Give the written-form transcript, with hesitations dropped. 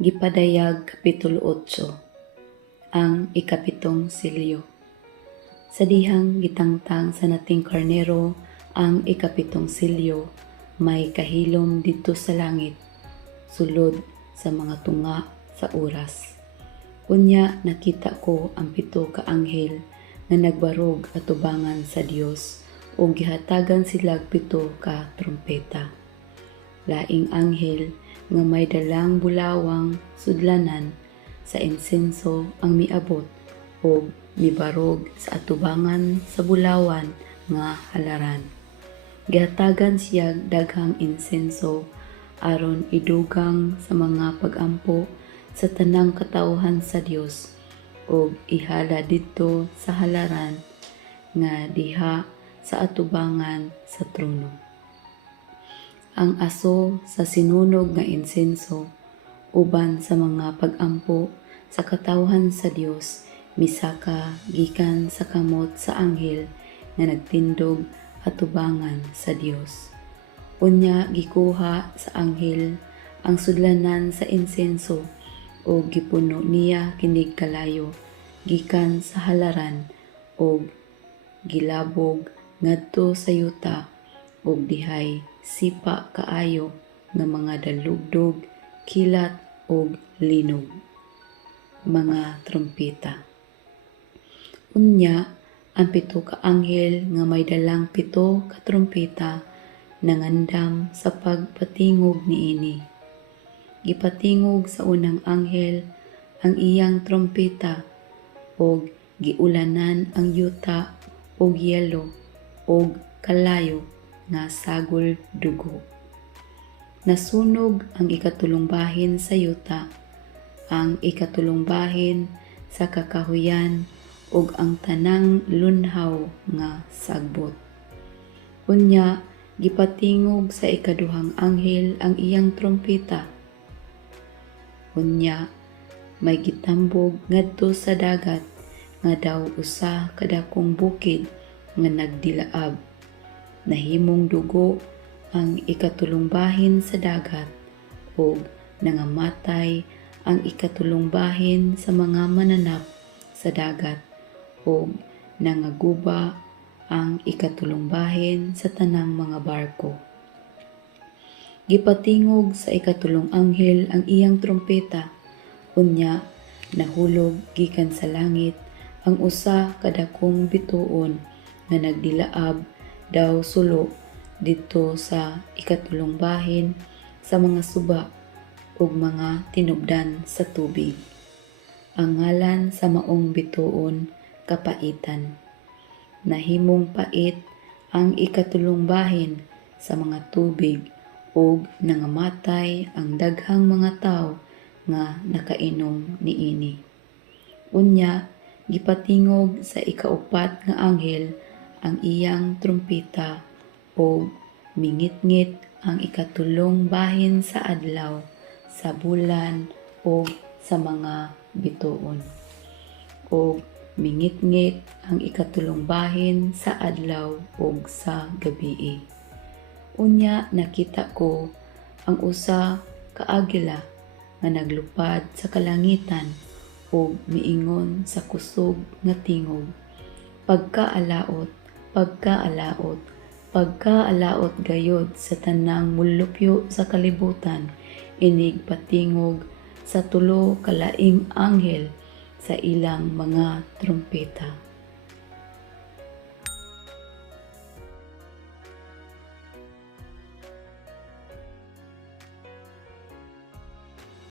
Gipadayag Kapitulo 8. Ang ikapitong silyo. Sa dihang gitangtang sa nating karnero ang ikapitong silyo, may kahilom dito sa langit, sulod sa mga tunga sa oras. Unya nakita ko ang pito ka anghel nga nagbarog atubangan sa Dios, o gihatagan sila pito ka trumpeta. Laing anghel nga may dalang bulawang sudlanan sa insenso ang miabot o mibarog sa atubangan sa bulawan nga halaran. Gihatagan siya daghang insenso aron idugang sa mga pagampo sa tanang katawhan sa Dios o ihala didto sa halaran nga diha sa atubangan sa trono. Ang aso sa sinunog nga insenso uban sa mga pagampo sa katawhan sa Dios misaka gikan sa kamot sa anghel nga nagtindog atubangan sa Dios. Unya gikuha sa anghel ang sudlanan sa insenso o gipuno niya kinig kalayo gikan sa halaran o gilabog ngadto sa yuta o dihay sipa kaayo nga mga dalugdog, kilat o linog. Mga trompeta. Unya, ang pito ka anghel nga may dalang pito ka trompeta nangandam sa pagpatingog niini. Gipatingog sa unang anghel ang iyang trompeta o giulanan ang yuta o yelo o kalayo nga sagol dugo. Nasunog ang ikatulong bahin sa yuta, ang ikatulong bahin sa kakahuyan ug ang tanang lunhaw nga sagbot. Unya gipatingog sa ikaduhang anghel ang iyang trompeta. Unya may gitambog ngadto sa dagat nga daw usa kadakong bukid nga nagdilaab. Nahimong dugo ang ikatulong bahin sa dagat o nangamatay ang ikatulong bahin sa mga mananap sa dagat o nangaguba ang ikatulong bahin sa tanang mga barko. Gipatingog sa ikatulong anghel ang iyang trompeta. Unya nahulog gikan sa langit ang usa kadakong bituon nga nagdilaab daw sulo dito sa ikatulong bahin sa mga suba ug mga tinubdan sa tubig. Ang ngalan sa maong bituon kapaitan. Nahimong pait ang ikatulong bahin sa mga tubig ug nangamatay ang daghang mga tawo nga nakainom niini. Unya gipatingog sa ikaupat nga anghel ang iyang trumpeta o mingit-ngit ang ikatulong bahin sa adlaw, sa bulan o sa mga bituon. O mingit-ngit ang ikatulong bahin sa adlaw o sa gabii. Unya nakita ko ang usa ka agila nga naglupad sa kalangitan o miingon sa kusog nga tingog. Pagkaalaot gayod sa tanang mulupyo sa kalibutan, inig patingog sa tulo kalaing anghel sa ilang mga trumpeta.